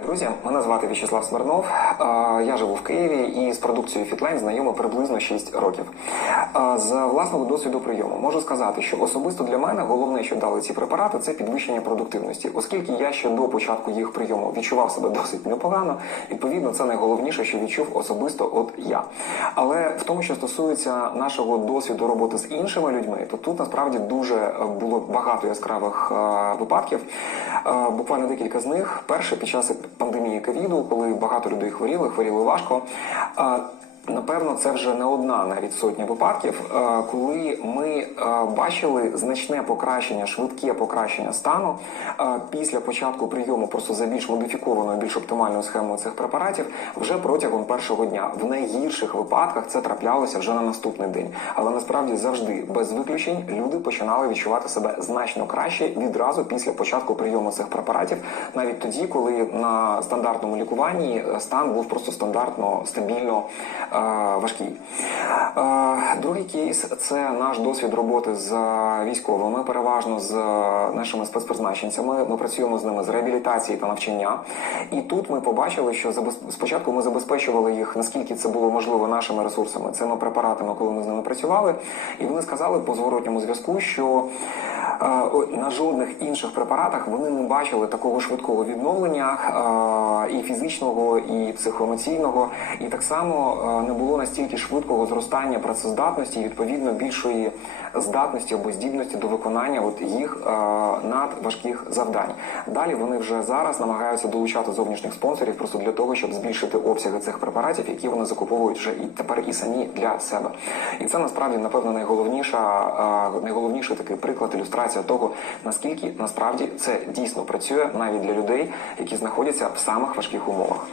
Друзі, мене звати В'ячеслав Смирнов. Я живу в Києві і з продукцією Fitline знайомий приблизно 6 років. З власного досвіду прийому можу сказати, що особисто для мене головне, що дали ці препарати, це підвищення продуктивності, оскільки я ще до початку їх прийому відчував себе досить непогано. Відповідно, це найголовніше, що відчув особисто от я. Але в тому, що стосується нашого досвіду роботи з іншими людьми, то тут насправді дуже е, було багато яскравих е, випадків. Е, Буквально декілька з них. Перше під час пандемії ковіду, коли багато людей хворіли, хворіли важко. Напевно, це вже не одна навіть сотня випадків, е, коли ми е, бачили значне покращення, швидке покращення стану е, після початку прийому просто за більш модифікованою, більш оптимальною схемою цих препаратів вже протягом першого дня. В найгірших випадках це траплялося вже на наступний день. Але насправді завжди без виключень люди починали відчувати себе значно краще відразу після початку прийому цих препаратів, навіть тоді, коли на стандартному лікуванні стан був просто стандартно стабільно е, важкий. Е, Другий кейс це наш досвід роботи з військовими, переважно з нашими спецпризначенцями. Ми працюємо з ними з реабілітації та навчання. І тут ми побачили, що спочатку ми забезпечували їх, наскільки це було можливо, нашими ресурсами, цими препаратами, коли ми з ними працювали. І вони сказали по зворотньому зв'язку, що е, на жодних інших препаратах вони не бачили такого швидкого відновлення і фізичного, і психоемоційного, і так само не було настільки швидкого зростання працездатності і відповідно більшої здатності або здібності до виконання от їх надважких завдань. Далі вони вже зараз намагаються долучати зовнішніх спонсорів просто для того, щоб збільшити обсяги цих препаратів, які вони закуповують вже і тепер і самі для себе. І це насправді напевно найголовніша, найголовніший такий приклад, ілюстрація того, наскільки насправді це дійсно працює навіть для людей, які знаходяться в самих важких умовах.